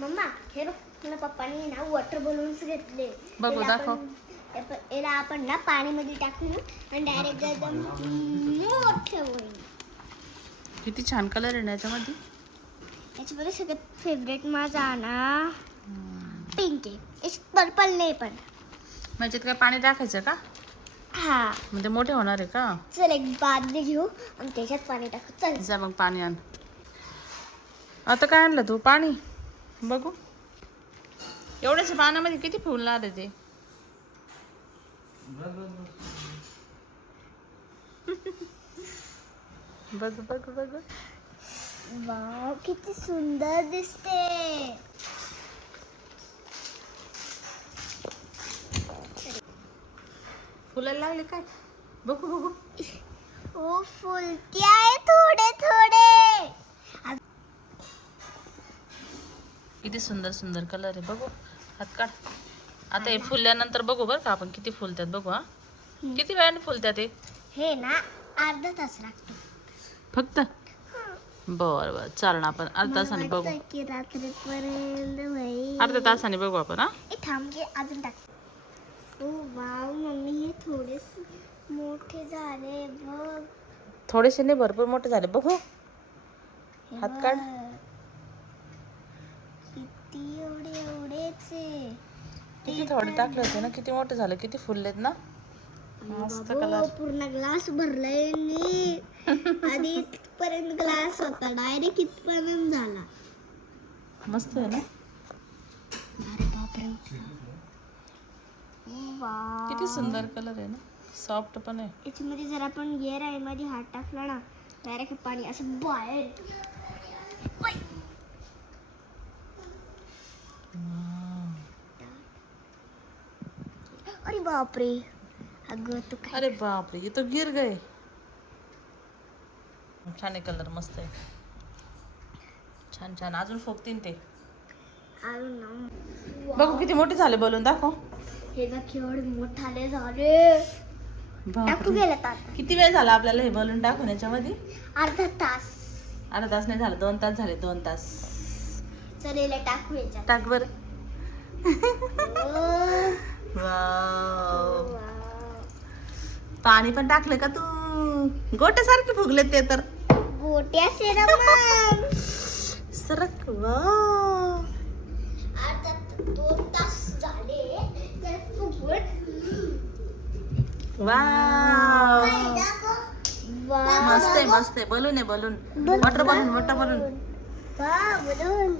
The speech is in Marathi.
मम्मा हे बघ तुला पप्पानी ना वॉटर बलून्स घेतले. बघू दाखव. याला आपण ना पाणीमध्ये टाकून आणि डायरेक्ट एकदम मोठं होईल. किती छान कलर आहे ना याच्यामध्ये. याच्यामध्ये सगळ्यात फेवरेट माझा ना पिंक आहे. पर्पल नाही पण. म्हणजे काय पाणी टाकायचं का? हा म्हणजे मोठे होणार आहे का? चल एक बादली घेऊ आणि त्याच्यात पाणी टाकू. चल जा मग पाणी आण. आता काय आणलं तू? पाणी. बघू एवढ्याच पाण्यामध्ये किती फुलणार आहे ते. बघ बघ बघ. वाव किती सुंदर दिसते. फुलायला लागले काय? बघू बघू. ओ फुलती आहे थोडे थोडे. किती सुंदर सुंदर कलर आहे. बघू हात काढ. आता हे फुलल्यानंतर बघू बरं का आपण किती फुलतात. बघू हा किती वेळाने फुलतात हे ना अर्धा तास लागतो फक्त. बर बर चालेल आपण अर्धा तासाने बघू. की रात्रीपर्यंत भाई अर्ध्या तासाने बघू आपण. हा थांब की अजून टाक. ओ वाव मम्मी हे थोडे मोठे झाले बघ. थोडेसे नाही भरपूर मोठे झाले. बघू हात काढ. किती एवढे एवढेच आहे. किती थोडे टाकले होते ना. किती मोठे झाले. किती फुललेत ना. मस्त कलर. पूर्ण ग्लास भरलाय मी. आधी इथपर्यंत ग्लास होता डायरेक्ट इथपर्यंत झाला. मस्त आहे ना. अरे बापरे वाव किती सुंदर कलर आहे ना. सॉफ्ट पण आहे. याच्यामध्ये जर आपण गेअर आहे मध्ये हात टाकला ना डायरेक्ट पाणी असं बाहेर. अरे बापरे अगं तू काय. अरे बापरे ये तो गिर गए. छान आहे कलर. मस्त आहे. छान छान. अजून फुगतील ते. बघू किती मोठे झाले. बोलून दाखव. हे बघ केवढे मोठाले झाले. टाकू बापरे. गेलं आता. किती वेळ झाला आपल्याला हे बलून टाकून याच्यामध्ये? अर्धा तास. अर्धा तास नाही झाला. 2 तास झाले. 2 तास. चल टाकू याच्यात. टाक बर. वाव. पाणी पण टाकलं का तू? गोट्यासारखे फुगले ते तर. गोट्या सेरमन. सरक. वाव. अर्धा 2 तास झाले तर फुगवट. वाव. वाव मस्त आहे मस्त आहे. बलून आहे balloon. Water balloon. Water balloon. Wow balloon.